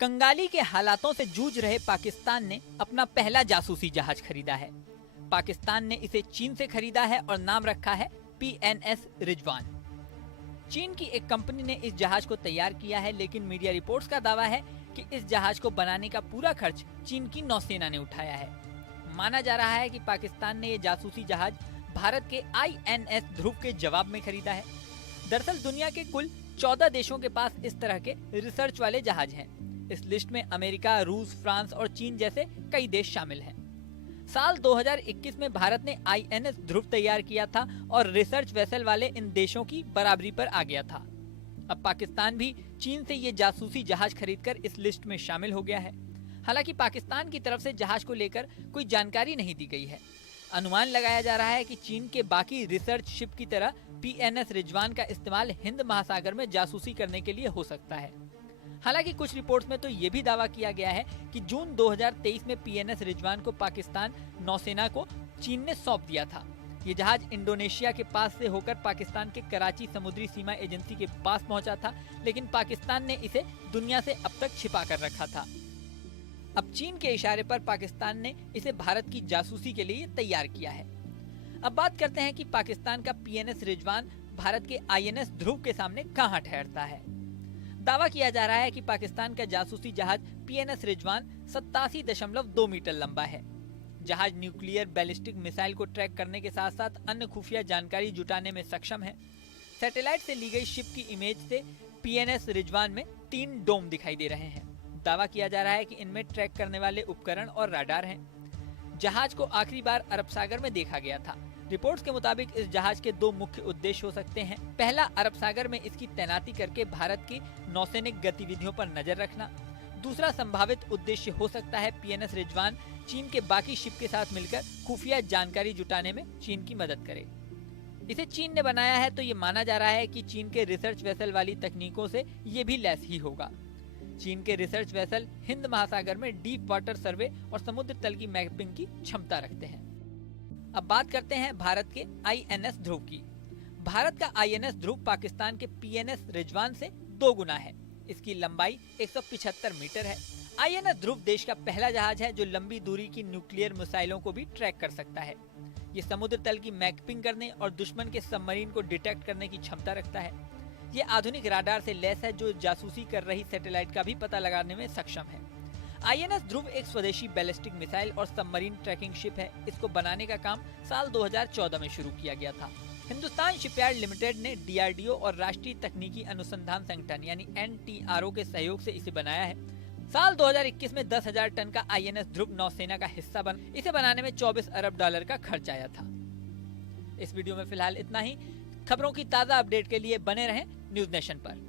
कंगाली के हालातों से जूझ रहे पाकिस्तान ने अपना पहला जासूसी जहाज खरीदा है। पाकिस्तान ने इसे चीन से खरीदा है और नाम रखा है PNS रिजवान। चीन की एक कंपनी ने इस जहाज को तैयार किया है, लेकिन मीडिया रिपोर्ट्स का दावा है कि इस जहाज को बनाने का पूरा खर्च चीन की नौसेना ने उठाया है। माना जा रहा है कि पाकिस्तान ने ये जासूसी जहाज भारत के INS ध्रुव के जवाब में खरीदा है। दरअसल दुनिया के कुल 14 देशों के पास इस तरह के रिसर्च वाले जहाज हैं। इस लिस्ट में अमेरिका, रूस, फ्रांस और चीन जैसे कई देश शामिल हैं। साल 2021 में भारत ने INS ध्रुव तैयार किया था और रिसर्च वेसल वाले इन देशों की बराबरी पर आ गया था। अब पाकिस्तान भी चीन से ये जासूसी जहाज खरीदकर इस लिस्ट में शामिल हो गया है। हालांकि पाकिस्तान की तरफ से जहाज को लेकर कोई जानकारी नहीं दी गई है। अनुमान लगाया जा रहा है कि चीन के बाकी रिसर्च शिप की तरह PNS रिजवान का इस्तेमाल हिंद महासागर में जासूसी करने के लिए हो सकता है। हालांकि कुछ रिपोर्ट्स में तो ये भी दावा किया गया है कि जून 2023 में PNS रिजवान को पाकिस्तान नौसेना को चीन ने सौंप दिया था। ये जहाज इंडोनेशिया के पास से होकर पाकिस्तान के कराची समुद्री सीमा एजेंसी के पास पहुंचा था, लेकिन पाकिस्तान ने इसे दुनिया से अब तक छिपा कर रखा था। अब चीन के इशारे पर पाकिस्तान ने इसे भारत की जासूसी के लिए तैयार किया है। अब बात करते हैं कि पाकिस्तान का PNS रिजवान भारत के INS ध्रुव के सामने कहां ठहरता है। दावा किया जा रहा है कि पाकिस्तान का जासूसी जहाज PNS रिजवान 87.2 मीटर लंबा है। जहाज न्यूक्लियर बैलिस्टिक मिसाइल को ट्रैक करने के साथ साथ अन्य खुफिया जानकारी जुटाने में सक्षम है। सैटेलाइट से ली गई शिप की इमेज से PNS रिजवान में 3 डोम दिखाई दे रहे हैं। दावा किया जा रहा है कि इनमें ट्रैक करने वाले उपकरण और राडार हैं। जहाज को आखिरी बार अरब सागर में देखा गया था। रिपोर्ट्स के मुताबिक इस जहाज के 2 मुख्य उद्देश्य हो सकते हैं। पहला, अरब सागर में इसकी तैनाती करके भारत की नौसैनिक गतिविधियों पर नजर रखना। दूसरा संभावित उद्देश्य हो सकता है PNS रिजवान चीन के बाकी शिप के साथ मिलकर खुफिया जानकारी जुटाने में चीन की मदद करे। इसे चीन ने बनाया है तो ये माना जा रहा है कि चीन के रिसर्च वेसल वाली तकनीकों से ये भी लैस ही होगा। चीन के रिसर्च वेसल हिंद महासागर में डीप वाटर सर्वे और समुद्र तल की मैपिंग की क्षमता रखते हैं। अब बात करते हैं भारत के INS ध्रुव की। भारत का INS ध्रुव पाकिस्तान के PNS रिजवान से 2 गुना है। इसकी लंबाई 175 मीटर है। INS ध्रुव देश का पहला जहाज है जो लंबी दूरी की न्यूक्लियर मिसाइलों को भी ट्रैक कर सकता है। ये समुद्र तल की मैपिंग करने और दुश्मन के सबमरीन को डिटेक्ट करने की क्षमता रखता है। ये आधुनिक राडार से लैस है जो जासूसी कर रही सैटेलाइट का भी पता लगाने में सक्षम है। INS ध्रुव एक स्वदेशी बैलिस्टिक मिसाइल और सबमरीन ट्रैकिंग शिप है। इसको बनाने का काम साल 2014 में शुरू किया गया था। हिंदुस्तान शिपयार्ड लिमिटेड ने DRDO और राष्ट्रीय तकनीकी अनुसंधान संगठन यानी NTRO के सहयोग से इसे बनाया है। साल 2021 में 10,000 टन का INS ध्रुव नौसेना का हिस्सा बन इसे बनाने में $24 अरब का खर्च आया था। इस वीडियो में फिलहाल इतना ही। खबरों की ताज़ा अपडेट के लिए बने रहें न्यूज़ नेशन पर।